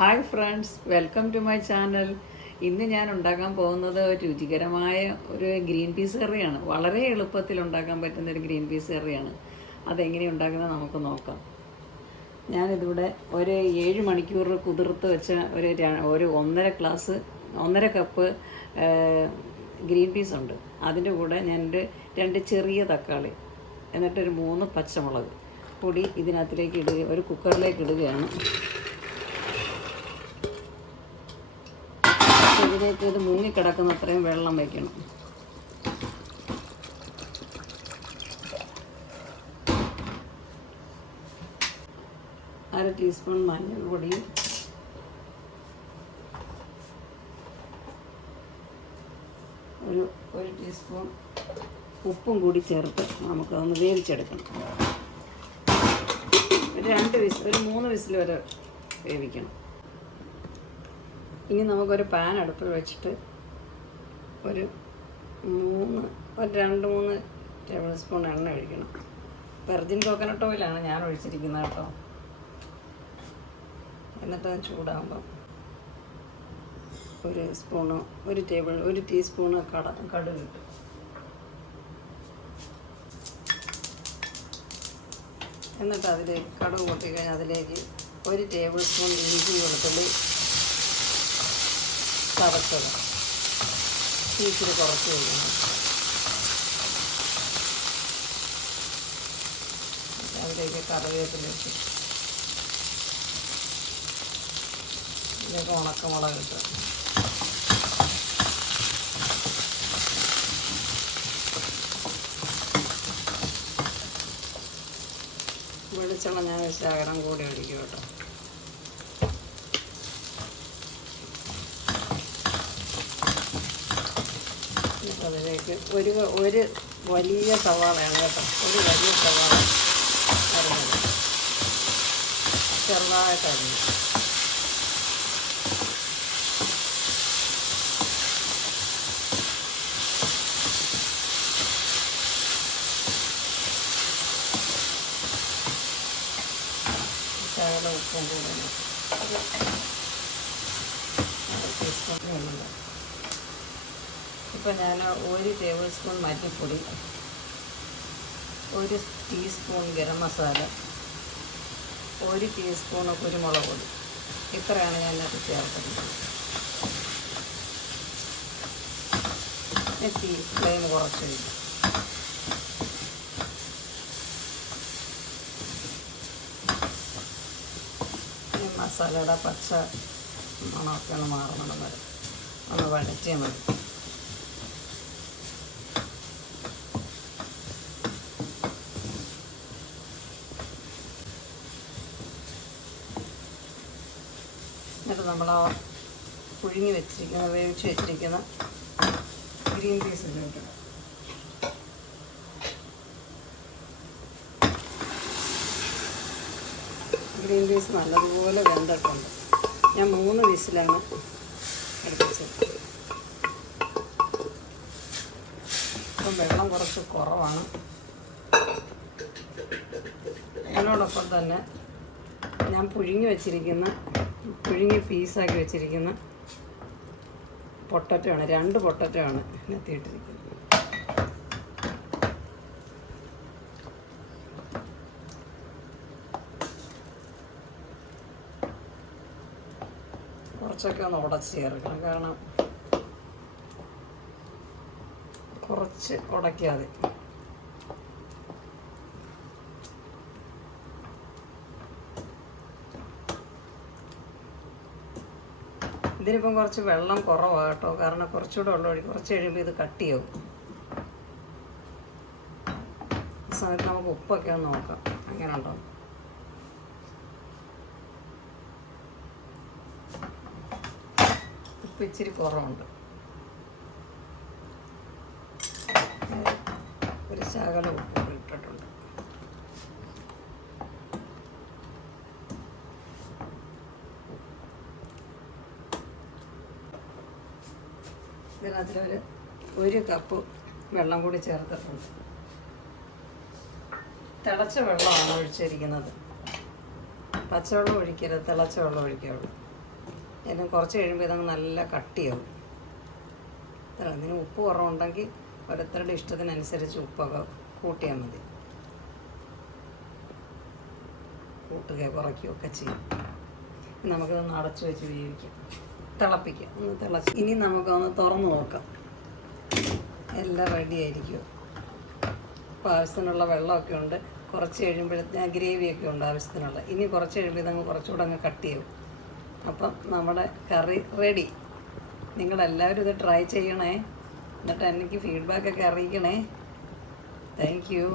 Hi friends, welcome to my channel. ഇന്ന് ഞാൻ ഉണ്ടാക്കാൻ പോകുന്നത് രുചികരമായ ഒരു ഗ്രീൻ പീസ് കറിയാണ്. വളരെ എളുപ്പത്തിൽ ഉണ്ടാക്കാൻ പറ്റുന്ന ഒരു ഗ്രീൻ പീസ് കറിയാണ്. അതെങ്ങനെ ഉണ്ടാക്കുന്നത് നമുക്ക് നോക്കാം. ഞാനിതിവിടെ ഒരു 7 മണിക്കൂർ കുതിർത്ത് വെച്ച ഒരു 1.5 കപ്പ് ഗ്രീൻ പീസ് ഉണ്ട്. അതിൻ്റെ കൂടെ ഞാൻ 2 ചെറിയ തക്കാളി, എന്നിട്ടൊരു 3 പച്ചമുളക് പൊടി ഇതിനകത്തിലേക്ക് ഇടുക, ഒരു കുക്കറിലേക്ക് ഇടുകയാണ്. ഇതിലേക്ക് ഇത് മുങ്ങിക്കിടക്കുന്ന അത്രയും വെള്ളം വയ്ക്കണം. അര ടീസ്പൂൺ മഞ്ഞൾപ്പൊടിയും ഒരു ടീസ്പൂൺ ഉപ്പും കൂടി ചേർത്ത് നമുക്കതൊന്ന് വേവിച്ചെടുക്കണം. ഒരു 3 വിസിൽ വരെ വേവിക്കണം. ഇനി നമുക്കൊരു പാൻ അടുപ്പിൽ വെച്ചിട്ട് ഒരു 2-3 ടേബിൾ സ്പൂൺ എണ്ണ ഒഴിക്കണം. വെർജിൻ കോക്കനട്ട് ഓയിലാണ് ഞാൻ ഒഴിച്ചിരിക്കുന്നത് കേട്ടോ. എന്നിട്ട് അത് ചൂടാകുമ്പം ഒരു ടീസ്പൂണ് കടുക് ഇട്ട്, എന്നിട്ട് അതിലേക്ക് കടുക് പൊട്ടിക്കഴിഞ്ഞാൽ അതിലേക്ക് 1 ടേബിൾ സ്പൂൺ ഇഞ്ചി വെളുത്തുള്ളി ചതച്ചത് ഇച്ചിരി കുറച്ച് വയ്ക്കണം. അതിലേക്ക് കറിവേപ്പില ഇട്ട്, ഇതിലേക്ക് ഉണക്കമുളക് ഇട്ട്, വെളിച്ചെണ്ണ ഞാൻ ശകലം കൂടി ഒഴിക്കും കേട്ടോ. അതിലേക്ക് ഒരു വലിയ സവാളയാണ് കേട്ടോ, ഒരു വലിയ സവാള അരിഞ്ഞത് ചെറുതായിട്ട് അരിഞ്ഞു. ശകലം ഉപ്പും കൂടെ ടീസ്പൂൺ വേണം. ഇപ്പം ഞാൻ 1 ടേബിൾ സ്പൂൺ മല്ലിപ്പൊടി, 1 ടീസ്പൂൺ ഗരം മസാല, 1 ടീസ്പൂൺ കുരുമുളക് പൊടി, ഇത്രയാണ് ഞാൻ ഇതിനകത്ത് ചേർക്കുന്നത്. ഫ്ലെയിം കുറച്ച് വയ്ക്കും. മസാലയുടെ പച്ച മണമൊക്കെ ഒന്ന് മാറണം വരെ ഒന്ന് വഴറ്റിയാൽ മതി. എന്നിട്ട് നമ്മൾ ആ വേവിച്ച് വെച്ചിരിക്കുന്ന ഗ്രീൻ പീസ് ഇട്ട്, ഗ്രീൻ പീസ് നല്ലതുപോലെ വെന്തിട്ടുണ്ട്. ഞാൻ 3 വിസിലാണ് എടുപ്പിച്ചത്. ഇപ്പം വെള്ളം കുറച്ച് കുറവാണ്. അതിനോടൊപ്പം തന്നെ ഞാൻ പുഴുങ്ങി പീസാക്കി വെച്ചിരിക്കുന്ന പൊട്ടറ്റോ ആണ്, 2 പൊട്ടറ്റോ ആണ് ഇതിനകത്തിട്ടിരിക്കുന്നത്. കുറച്ചൊക്കെ ഒന്ന് ഉടച്ച് ചേർക്കണം, കാരണം കുറച്ച് ഉടക്കിയാൽ മതി. ഇതിനിപ്പം കുറച്ച് വെള്ളം കുറവാണ് കേട്ടോ, കാരണം കുറച്ചുകൂടെ കുറച്ച് കഴിയുമ്പോൾ ഇത് കട്ടിയാവും. ഈ സമയത്ത് നമുക്ക് ഉപ്പൊക്കെ ഒന്ന് നോക്കാം അങ്ങനെ ഉണ്ടോ. ഉപ്പ് ഇച്ചിരി കുറവുണ്ട്. ഒരു ശകലം ഉപ്പ് ഇട്ടിട്ടുണ്ട്. ഇതിനകത്തിൽ 1 കപ്പ് വെള്ളം കൂടി ചേർത്തിട്ടുണ്ട്. തിളച്ച വെള്ളമാണ് ഒഴിച്ചിരിക്കുന്നത്. പച്ചവെള്ളം ഒഴിക്കരുത്, തിളച്ച വെള്ളം ഒഴിക്കാവുള്ളൂ. അതിന് കുറച്ച് കഴിയുമ്പോൾ ഇതങ്ങ് നല്ല കട്ടിയാവും. ഇതിന് ഉപ്പ് കുറവുണ്ടെങ്കിൽ ഓരോരുത്തരുടെ ഇഷ്ടത്തിനനുസരിച്ച് ഉപ്പൊക്കെ കൂട്ടിയാൽ മതി. കൂട്ടുകയോ കുറയ്ക്കുകയോ ഒക്കെ ചെയ്യും. നമുക്കിതൊന്ന് അടച്ചു വെച്ച് വേവിക്കാം, തിളപ്പിക്കാം. ഒന്ന് തിളച്ച് ഇനി നമുക്കൊന്ന് തുറന്ന് നോക്കാം. എല്ലാം റെഡി ആയിരിക്കും. അപ്പോൾ ആവശ്യത്തിനുള്ള വെള്ളമൊക്കെ ഉണ്ട്. കുറച്ച് കഴിയുമ്പോഴത്തേന് ഗ്രേവിയൊക്കെ ഉണ്ട് ആവശ്യത്തിനുള്ള. ഇനി കുറച്ച് കഴിയുമ്പോൾ ഇതങ്ങ് കുറച്ചുകൂടെ അങ്ങ് കട്ട് ചെയ്യും. അപ്പം നമ്മുടെ കറി റെഡി. നിങ്ങളെല്ലാവരും ഇത് ട്രൈ ചെയ്യണേ. എന്നിട്ട് എനിക്ക് ഫീഡ്ബാക്കൊക്കെ അറിയിക്കണേ. Thank you.